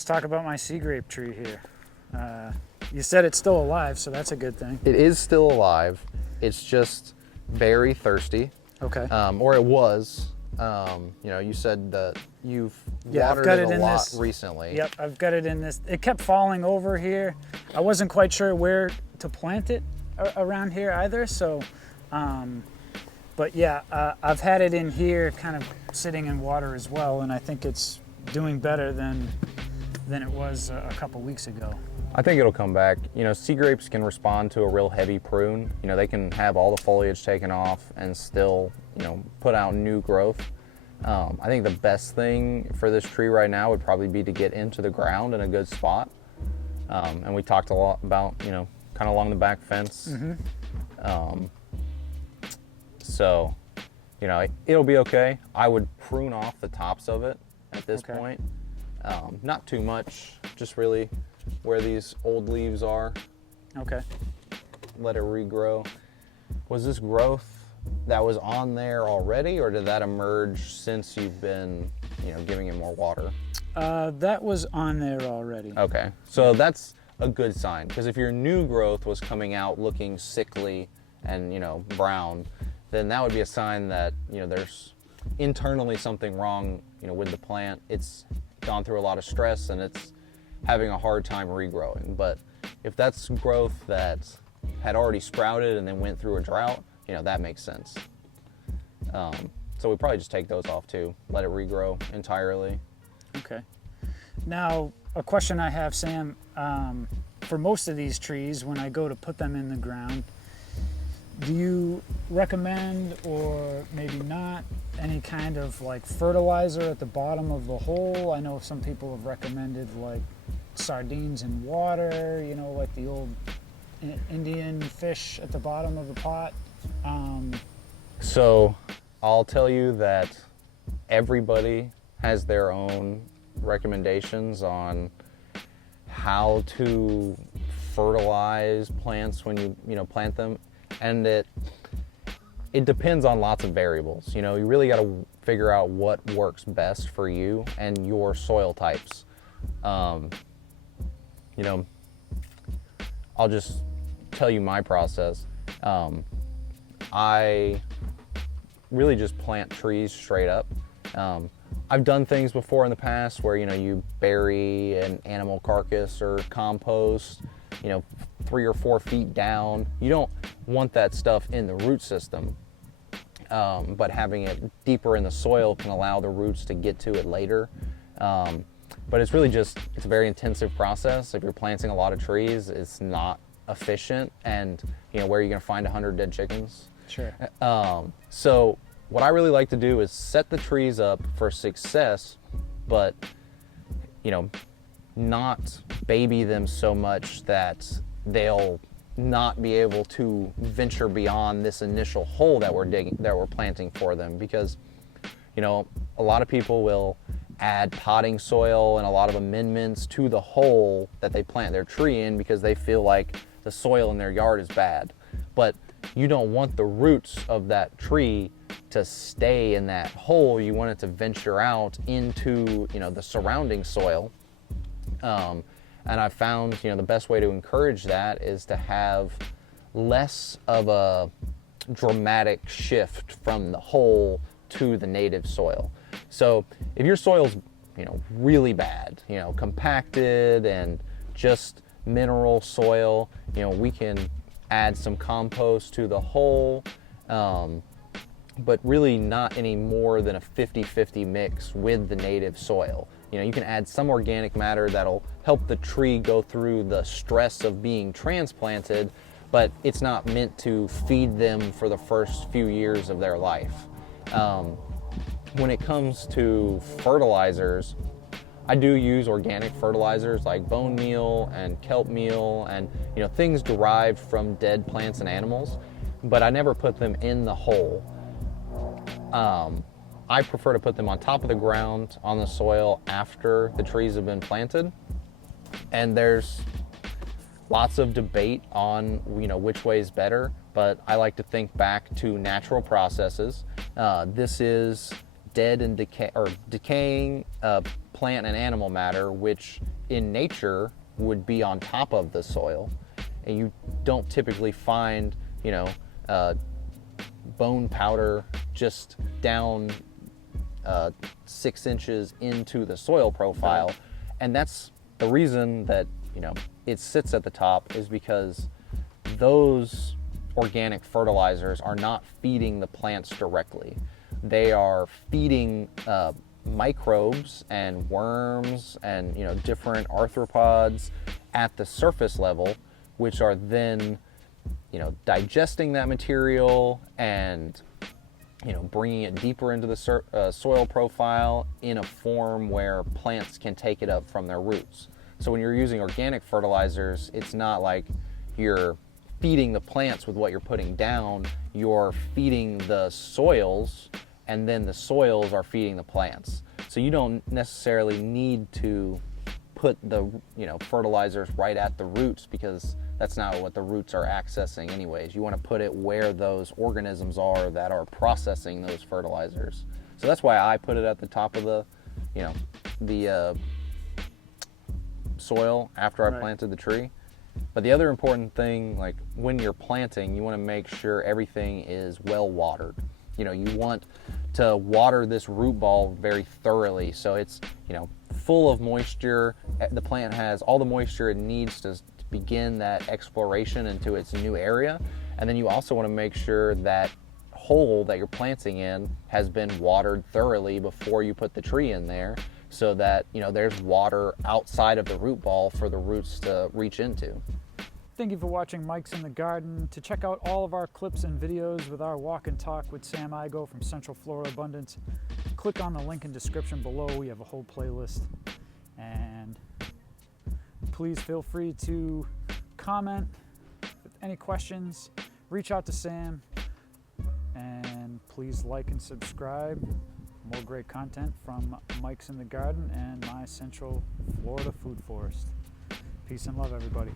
Let's talk about my sea grape tree here. You said it's still alive, so that's a good thing. It is still alive. It's just very thirsty. Okay. Or it was. You said that you've watered it a lot recently. Yep, I've got it in this. It kept falling over here. I wasn't quite sure where to plant it around here either. So, but yeah, I've had it in here kind of sitting in water as well. And I think it's doing better than it was a couple weeks ago. I think it'll come back. Sea grapes can respond to a real heavy prune. They can have all the foliage taken off and still, put out new growth. I think the best thing for this tree right now would probably be to get into the ground in a good spot. And we talked a lot about, kind of along the back fence. Mm-hmm. So, it'll be okay. I would prune off the tops of it at this point. Not too much, just really where these old leaves are. Okay. Let it regrow. Was this growth that was on there already, or did that emerge since you've been, giving it more water? That was on there already. Okay, so that's a good sign, because if your new growth was coming out looking sickly and, brown, then that would be a sign that, there's internally something wrong, with the plant. It's gone through a lot of stress and it's having a hard time regrowing. But if that's growth that had already sprouted and then went through a drought, that makes sense. So we probably just take those off too, let it regrow entirely. Okay. Now, a question I have, Sam, for most of these trees, when I go to put them in the ground, do you recommend, or maybe not, any kind of like fertilizer at the bottom of the hole? I know some people have recommended like sardines in water, like the old Indian fish at the bottom of the pot. So I'll tell you that everybody has their own recommendations on how to fertilize plants when you plant them, and it depends on lots of variables. You really got to figure out what works best for you and your soil types. I'll just tell you my process. I really just plant trees straight up. I've done things before in the past where, you bury an animal carcass or compost, 3 or 4 feet down. You don't want that stuff in the root system, but having it deeper in the soil can allow the roots to get to it later. But it's really it's a very intensive process. If you're planting a lot of trees, it's not efficient, and where are you going to find 100 dead chickens? Sure. So what I really like to do is set the trees up for success, but not baby them so much that they'll not be able to venture beyond this initial hole that we're planting for them. Because a lot of people will add potting soil and a lot of amendments to the hole that they plant their tree in because they feel like the soil in their yard is bad. But you don't want the roots of that tree to stay in that hole. You want it to venture out into the surrounding soil. And I found the best way to encourage that is to have less of a dramatic shift from the hole to the native soil. So if your soil's really bad, compacted and just mineral soil, we can add some compost to the hole, but really not any more than a 50-50 mix with the native soil. You can add some organic matter that'll help the tree go through the stress of being transplanted, but it's not meant to feed them for the first few years of their life. When it comes to fertilizers, I do use organic fertilizers like bone meal and kelp meal and things derived from dead plants and animals, but I never put them in the hole. I prefer to put them on top of the ground on the soil after the trees have been planted. And there's lots of debate on which way is better, but I like to think back to natural processes. This is dead and decaying plant and animal matter, which in nature would be on top of the soil. And you don't typically find, bone powder just down 6 inches into the soil profile. And that's the reason that, it sits at the top, is because those organic fertilizers are not feeding the plants directly. They are feeding microbes and worms and different arthropods at the surface level, which are then digesting that material and bringing it deeper into the soil profile in a form where plants can take it up from their roots. So when you're using organic fertilizers, it's not like you're feeding the plants with what you're putting down. You're feeding the soils, and then the soils are feeding the plants. So you don't necessarily need to put the fertilizers right at the roots, because that's not what the roots are accessing anyways. You want to put it where those organisms are that are processing those fertilizers. So that's why I put it at the top of the soil after I planted the tree. But the other important thing, like when you're planting, you want to make sure everything is well watered. You want to water this root ball very thoroughly, so it's full of moisture. The plant has all the moisture it needs to begin that exploration into its new area. And then you also want to make sure that hole that you're planting in has been watered thoroughly before you put the tree in there, so that there's water outside of the root ball for the roots to reach into. Thank you for watching Mike's in the Garden. To check out all of our clips and videos with our walk and talk with Sam Igo from Central Florida Abundance, click on the link in description below. We have a whole playlist. And please feel free to comment with any questions. Reach out to Sam. And please like and subscribe. More great content from Mike's in the Garden and my Central Florida Food Forest. Peace and love, everybody.